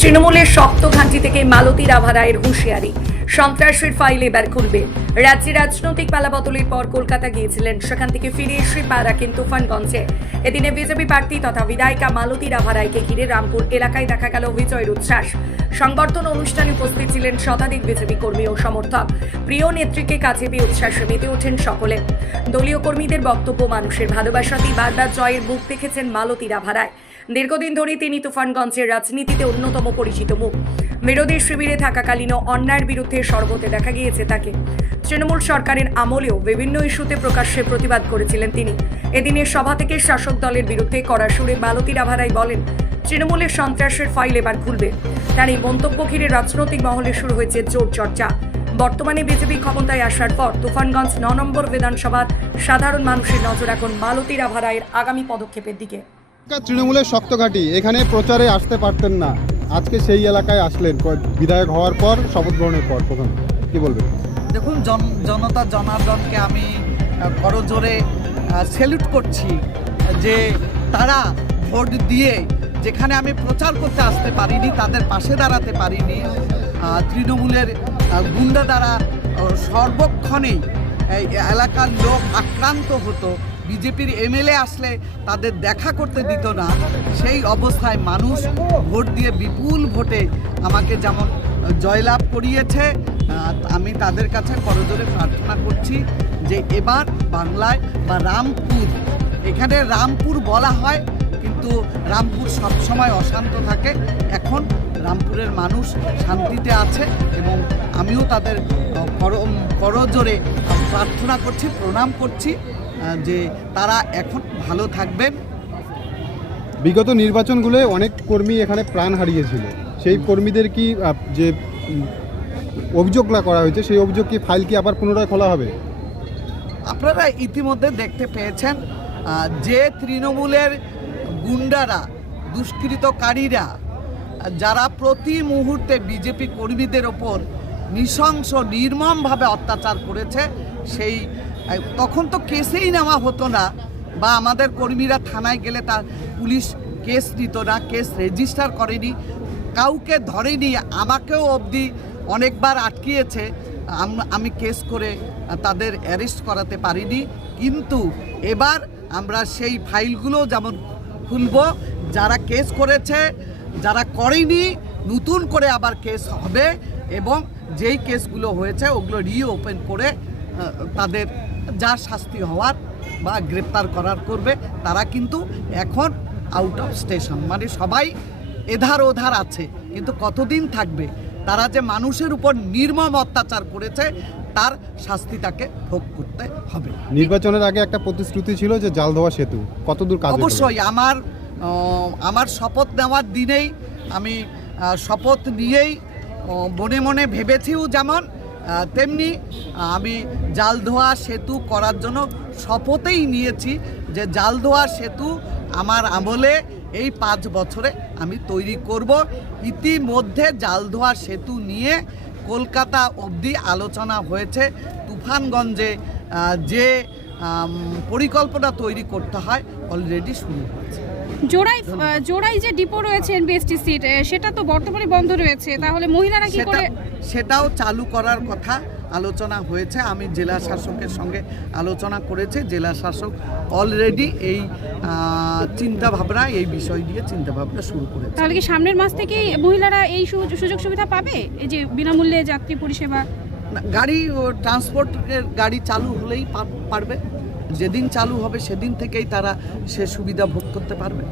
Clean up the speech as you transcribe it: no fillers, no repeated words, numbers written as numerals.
তৃণমূলের শক্ত ঘাঁটি থেকে মালতী রাভা রায়ের হুঁশিয়ারি, সন্ত্রাসের ফাইল এবার খুলবে। রাজ্যে রাজনৈতিক পালাবদলের পর কলকাতা গিয়েছিলেন, সেখান থেকে ফিরে এসে পা রাখেন তুফানগঞ্জে। এদিনে বিজেপি প্রার্থী তথা বিধায়িকা মালতী রাভা রায়কে ঘিরে রামপুর এলাকায় দেখা গেল বিজয়ের উচ্ছ্বাস। সংবর্ধনা অনুষ্ঠানে উপস্থিত ছিলেন শতাধিক বিজেপি কর্মী ও সমর্থক। প্রিয় নেত্রীকে কাছে পেয়ে উচ্ছ্বাসে মেতে ওঠেন সকলে। দলীয় কর্মীদের বক্তব্য, মানুষের ভালোবাসাতেই বারবার জয়ের মুখ দেখেছেন মালতী রাভা রায়। দীর্ঘদিন ধরে তিনি তুফানগঞ্জের রাজনীতিতে অন্যতম পরিচিত মুখ। বিরোধী শিবিরে থাকাকালীনও অন্যায়ের বিরুদ্ধে সরবতে দেখা গিয়েছে তাকে। তৃণমূল সরকারের আমলেও বিভিন্ন ইস্যুতে প্রকাশ্যে প্রতিবাদ করেছিলেন তিনি। এদিনের সভা থেকে শাসক দলের বিরুদ্ধে কড়া সুরে মালতী রাভা রায় বলেন, তৃণমূলের সন্ত্রাসের ফাইল এবার খুলবে। তার এই মন্তব্য ঘিরে রাজনৈতিক মহলে শুরু হয়েছে জোর চর্চা। বর্তমানে বিজেপি ক্ষমতায় আসার পর তুফানগঞ্জ ৯ নম্বর বিধানসভার সাধারণ মানুষের নজর এখন মালতী রাভা রায়ের আগামী পদক্ষেপের দিকে। তৃণমূলের শক্ত ঘাঁটি, এখানে প্রচারে আসতে পারতেন না, আজকে সেই এলাকায় আসলেন বিধায়ক হওয়ার পর, শপথ গ্রহণের পর। প্রথম কি বলবেন? দেখুন, জনতা জনার্দনকে আমি করজোরে স্যালুট করছি যে তারা ভোট দিয়ে যেখানে আমি প্রচার করতে আসতে পারিনি, তাদের পাশে দাঁড়াতে পারিনি, তৃণমূলের গুন্ডা দ্বারা সর্বক্ষণেই এই এলাকার লোক আক্রান্ত হতো, বিজেপির এমএলএ আসলে তাদের দেখা করতে দিত না, সেই অবস্থায় মানুষ ভোট দিয়ে বিপুল ভোটে আমাকে যেমন জয়লাভ করিয়েছে, আমি তাদের কাছে করজোরে প্রার্থনা করছি যে এবার বাংলায় বা রামপুর, এখানে রামপুর বলা হয় কিন্তু রামপুর সবসময় অশান্ত থাকে, এখন রামপুরের মানুষ শান্তিতে আছে এবং আমিও তাদের করজোরে প্রার্থনা করছি, প্রণাম করছি যে তারা এখন ভালো থাকবেন। বিগত নির্বাচনগুলোয় অনেক কর্মী এখানে প্রাণ হারিয়েছিল, সেই কর্মীদের কি যে অভিযোগটা করা হয়েছে, সেই অভিযোগ কি ফাইল কি আবার পুনরায় খোলা হবে? আপনারা ইতিমধ্যে দেখতে পেয়েছেন যে তৃণমূলের গুন্ডারা, দুষ্কৃতকারীরা যারা প্রতি মুহূর্তে বিজেপি কর্মীদের ওপর নৃশংস নির্মমভাবে অত্যাচার করেছে, সেই তখন তো কেসেই নেওয়া হতো না, বা আমাদের কর্মীরা থানায় গেলে তার পুলিশ কেস নিত না, কেস রেজিস্টার করেনি, কাউকে ধরেনি, আমাকেও অবধি অনেকবার আটকিয়েছে, আমি কেস করে তাদের অ্যারেস্ট করাতে পারিনি। কিন্তু এবার আমরা সেই ফাইলগুলো যেমন খুলব, যারা কেস করেছে, যারা করেনি নতুন করে আবার কেস হবে, এবং যেই কেসগুলো হয়েছে ওগুলো রিওপেন করে তাদের যা শাস্তি হওয়ার বা গ্রেপ্তার করার করবে। তারা কিন্তু এখন আউট অফ স্টেশন, মানে সবাই এধার ওধার আছে, কিন্তু কতদিন থাকবে? তারা যে মানুষের উপর নির্মম অত্যাচার করেছে তার শাস্তি তাকে ভোগ করতে হবে। নির্বাচনের আগে একটা প্রতিশ্রুতি ছিল যে জালধোয়া সেতু, কতদূর কাজ? অবশ্যই আমার শপথ নেওয়ার দিনেই আমি শপথ নিয়েই মনে মনে ভেবেছিও, যেমন তেমনি আমি জালধোয়া সেতু করার জন্য শপথেই নিয়েছি যে জালধোয়া সেতু আমার আমলে এই 5 বছরে আমি তৈরি করব। ইতিমধ্যে জালধোয়া সেতু নিয়ে কলকাতা অবধি আলোচনা হয়েছে। তুফানগঞ্জে যে পরিকল্পনা তৈরি করতে হয় অলরেডি শুরু হয়েছে। জোড়াই যে ডিপো রয়েছে এনবিএসটি সিট, সেটা তো বর্তমানে বন্ধ রয়েছে, তাহলে মহিলারা কি করে? সেটাও চালু করার কথা আলোচনা হয়েছে। আমি জেলা শাসকের সঙ্গে আলোচনা করেছি, জেলা শাসক অলরেডি এই চিন্তাভাবনা, এই বিষয় নিয়ে চিন্তাভাবনা শুরু করেছে। তাহলে কি সামনের মাস থেকেই মহিলারা এই সুযোগ সুবিধা পাবে, এই যে বিনামূল্যে যাত্রী পরিষেবা? গাড়ি ট্রান্সপোর্টের গাড়ি চালু হলেই পারবে, যেদিন চালু হবে সেদিন থেকেই তারা সে সুবিধা ভোগ করতে পারবে।